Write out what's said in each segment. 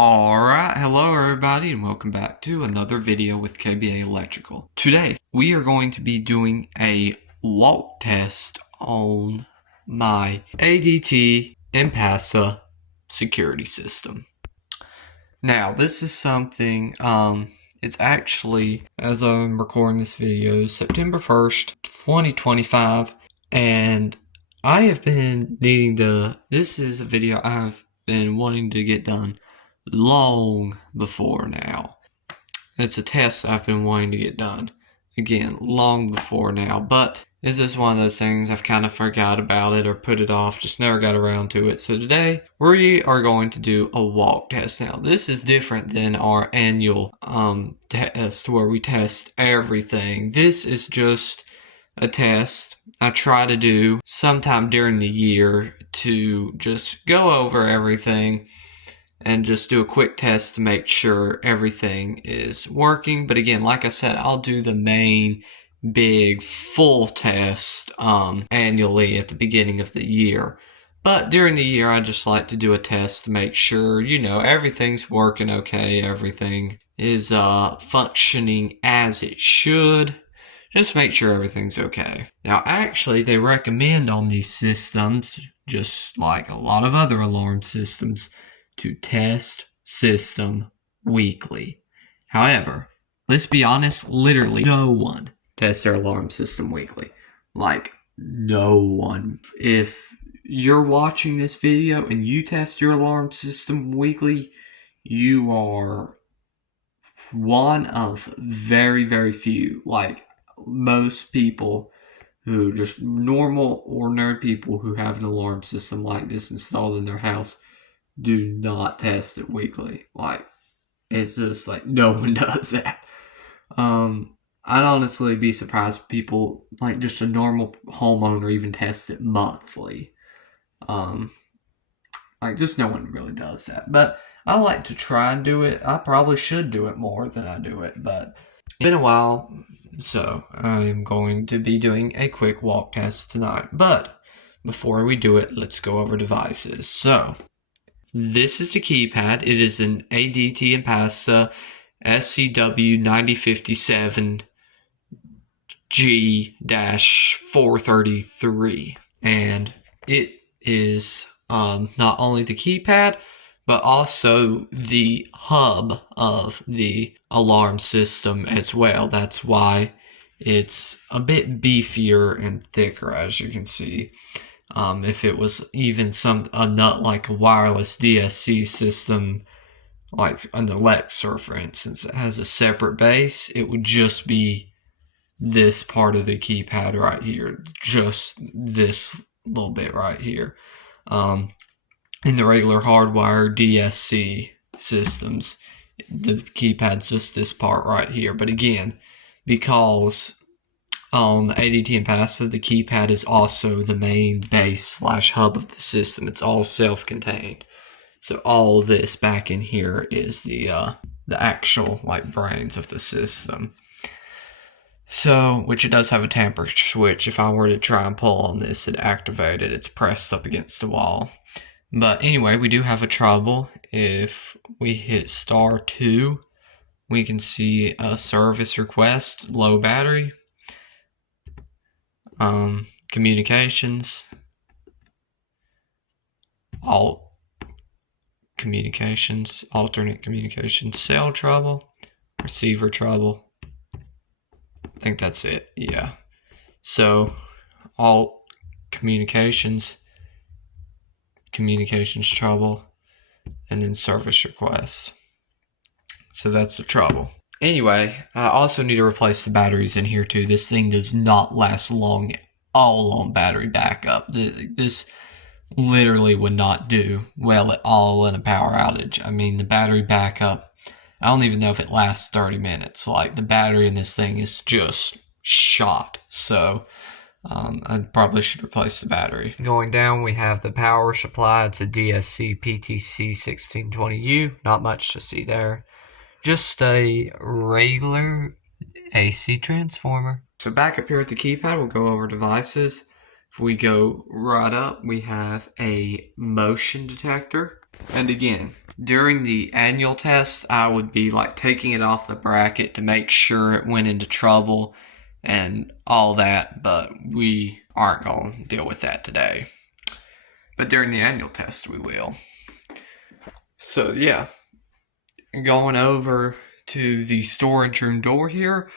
Alright, hello everybody and welcome back to another video with KBA Electrical. Today, we are going to be doing a walk test on my ADT Impassa security system. Now, this is something, it's actually, as I'm recording this video, September 1st, 2025, and I have been needing to, this is a video I've been wanting to get done long before now. It's a test I've been wanting to get done. Again, long before now, but it's just one of those things I've kind of forgot about it or put it off, just never got around to it. So today, we are going to do a walk test. Now, this is different than our annual test where we test everything. This is just a test I try to do sometime during the year to just go over everything and just do a quick test to make sure everything is working. But again, like I said, I'll do the main big full test annually at the beginning of the year. But during the year, I just like to do a test to make sure, everything's working okay, everything is functioning as it should. Just make sure everything's okay. Now, actually, they recommend on these systems, just like a lot of other alarm systems, to test system weekly. However, let's be honest, literally no one tests their alarm system weekly. Like, no one. If you're watching this video and you test your alarm system weekly, you are one of very, very few. Like, most people who just normal, ordinary people who have an alarm system like this installed in their house do not test it weekly. Like, it's just like no one does that. I'd honestly be surprised if people, like just a normal homeowner, even test it monthly. Like just no one really does that. But I like to try and do it. I probably should do it more than I do it, but it's been a while, so I'm going to be doing a quick walk test tonight. But before we do it, let's go over devices. So this is the keypad. It is an ADT Impassa SCW 9057G-433. And it is not only the keypad, but also the hub of the alarm system as well. That's why it's a bit beefier and thicker, as you can see. If it was even a nut like a wireless DSC system, like an Alexa, for instance, it has a separate base, it would just be this part of the keypad right here, just this little bit right here. In the regular hardwired DSC systems, the keypad's just this part right here. But again, because on the ADT Impassa, the keypad is also the main base / hub of the system. It's all self-contained. So all this back in here is the actual brains of the system. So, which it does have a temperature switch. If I were to try and pull on this, it'd activate it. It's pressed up against the wall. But anyway, we do have a trouble. If we hit *2, we can see a service request, low battery. Communications, alternate communications, cell trouble, receiver trouble. I think that's it, yeah. So, alt communications trouble, and then service requests. So that's the trouble. Anyway, I also need to replace the batteries in here too. This thing does not last long at all on battery backup. This literally would not do well at all in a power outage. I mean, the battery backup, I don't even know if it lasts 30 minutes. Like, the battery in this thing is just shot. So, I probably should replace the battery. Going down, we have the power supply. It's a DSC PTC 1620U. Not much to see there. Just a regular AC transformer. So back up here at the keypad, we'll go over devices. If we go right up, we have a motion detector. And again, during the annual test, I would be like taking it off the bracket to make sure it went into trouble and all that, but we aren't going to deal with that today. But during the annual test, we will. So yeah, going over to the storage room door here.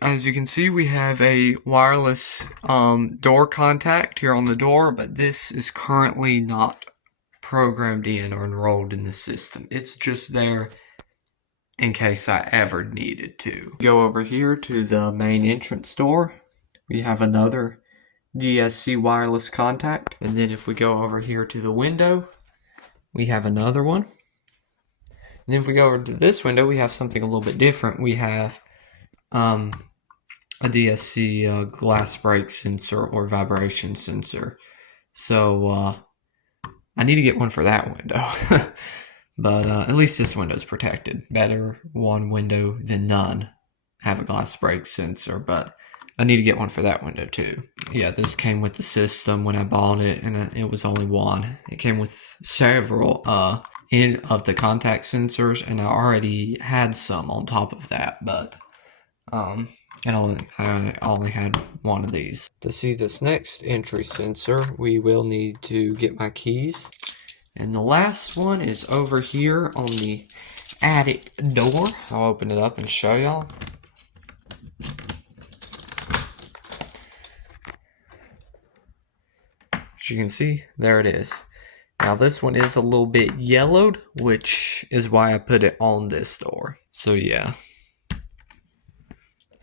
As you can see, we have a wireless door contact here on the door, but this is currently not programmed in or enrolled in the system. It's just there in case I ever needed to. Go over here to the main entrance door. We have another DSC wireless contact. And then if we go over here to the window, we have another one. And then if we go over to this window, we have something a little bit different. We have a DSC glass break sensor or vibration sensor. So I need to get one for that window. But at least this window is protected. Better one window than none have a glass break sensor, but I need to get one for that window too. Yeah, this came with the system when I bought it, and it was only one. It came with several of the contact sensors, and I already had some on top of that, but I only had one of these. To see this next entry sensor, we will need to get my keys. And the last one is over here on the attic door. I'll open it up and show y'all. As you can see, there it is. Now this one is a little bit yellowed, which is why I put it on this door. So yeah.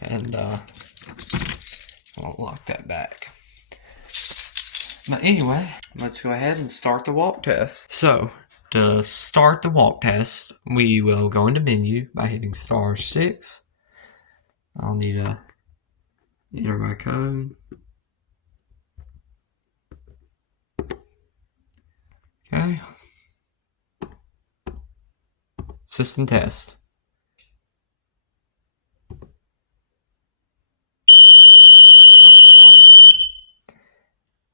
And I'll lock that back. But anyway, let's go ahead and start the walk test. So, to start the walk test, we will go into menu by hitting *6. I'll need to enter my code. Okay. System test.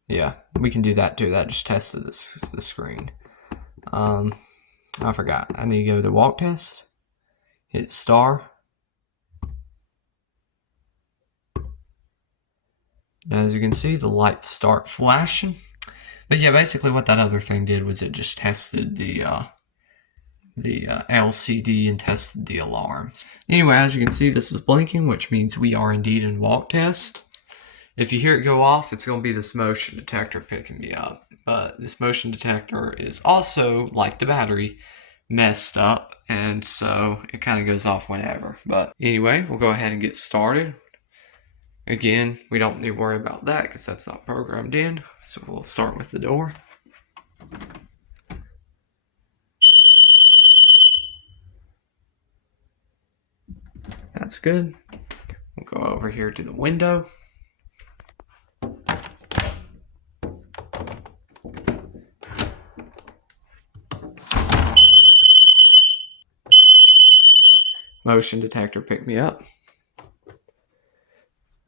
Yeah, we can do that too. That just tested the screen. I forgot. I need to go to walk test. Hit *. As you can see, the lights start flashing. But yeah, basically what that other thing did was it just tested the LCD and tested the alarms. Anyway, as you can see, this is blinking, which means we are indeed in walk test. If you hear it go off, it's going to be this motion detector picking me up. But this motion detector is also, like the battery, messed up, and so it kind of goes off whenever. But anyway, we'll go ahead and get started. Again, we don't need to worry about that because that's not programmed in. So we'll start with the door. That's good. We'll go over here to the window. Motion detector picked me up.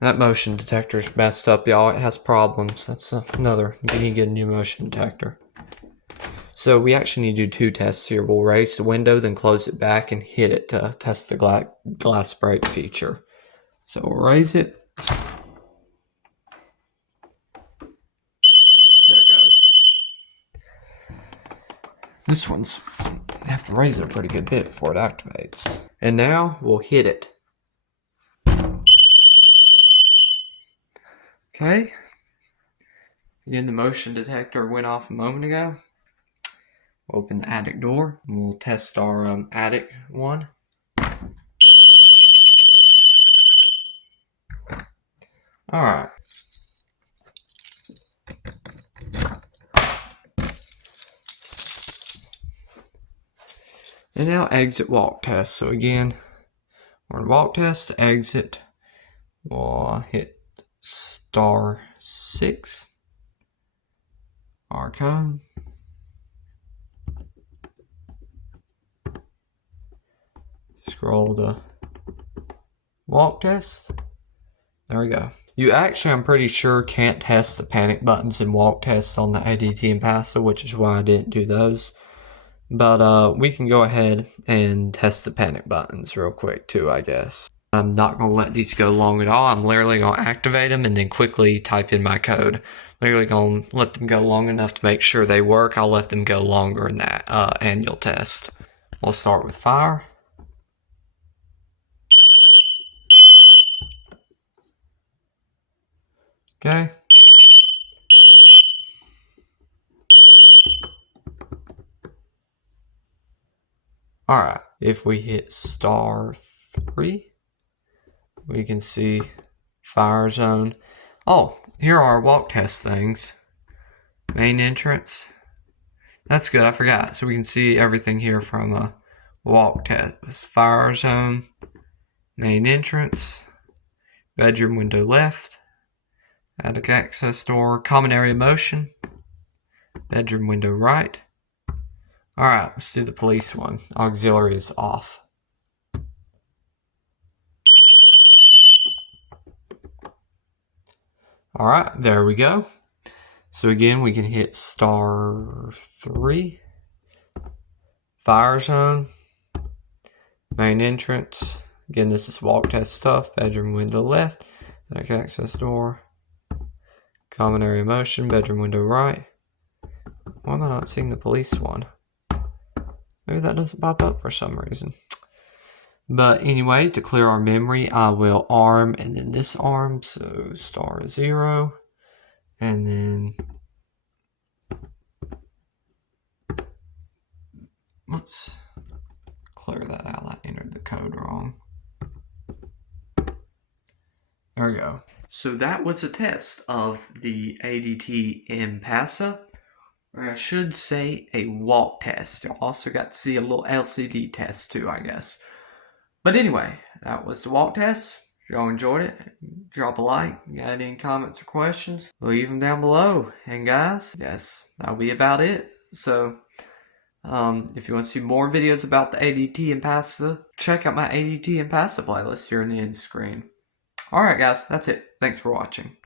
That motion detector's messed up, y'all. It has problems. That's another. We need to get a new motion detector. So we actually need to do two tests here. We'll raise the window, then close it back and hit it to test the glass break feature. So we'll raise it. There it goes. This one's, I have to raise it a pretty good bit before it activates. And now we'll hit it. Okay. Again, the motion detector went off a moment ago. We'll open the attic door and we'll test our attic one. Alright. And now exit walk test. So again, we're in walk test, exit. We'll hit *6. Our code. Scroll to walk test. There we go. You actually, I'm pretty sure, can't test the panic buttons and walk tests on the ADT Impassa, which is why I didn't do those. But we can go ahead and test the panic buttons real quick too, I guess. I'm not going to let these go long at all. I'm literally going to activate them and then quickly type in my code. Literally going to let them go long enough to make sure they work. I'll let them go longer in that annual test. We'll start with fire. Okay. Alright, if we hit *3, we can see fire zone. Oh, here are our walk test things. Main entrance. That's good, I forgot. So we can see everything here from a walk test. Fire zone, main entrance, bedroom window left, attic access door, common area motion, bedroom window right. Alright, let's do the police one. Auxiliary is off. Alright, there we go. So again, we can hit *3, fire zone, main entrance. Again, this is walk test stuff. Bedroom window left, attic access door, common area motion, bedroom window right. Why am I not seeing the police one? Maybe that doesn't pop up for some reason. But anyway, to clear our memory, I will arm and then this arm. So *0 and then, oops, clear that out. I entered the code wrong. There we go. So that was a test of the ADT Impassa. Or I should say a walk test. You also got to see a little LCD test too, I guess. But anyway, that was the walk test. If y'all enjoyed it, drop a like. Got any comments or questions, leave them down below. And guys, yes, that'll be about it. So, if you want to see more videos about the ADT Impassa, check out my ADT Impassa playlist here in the end screen. Alright guys, that's it. Thanks for watching.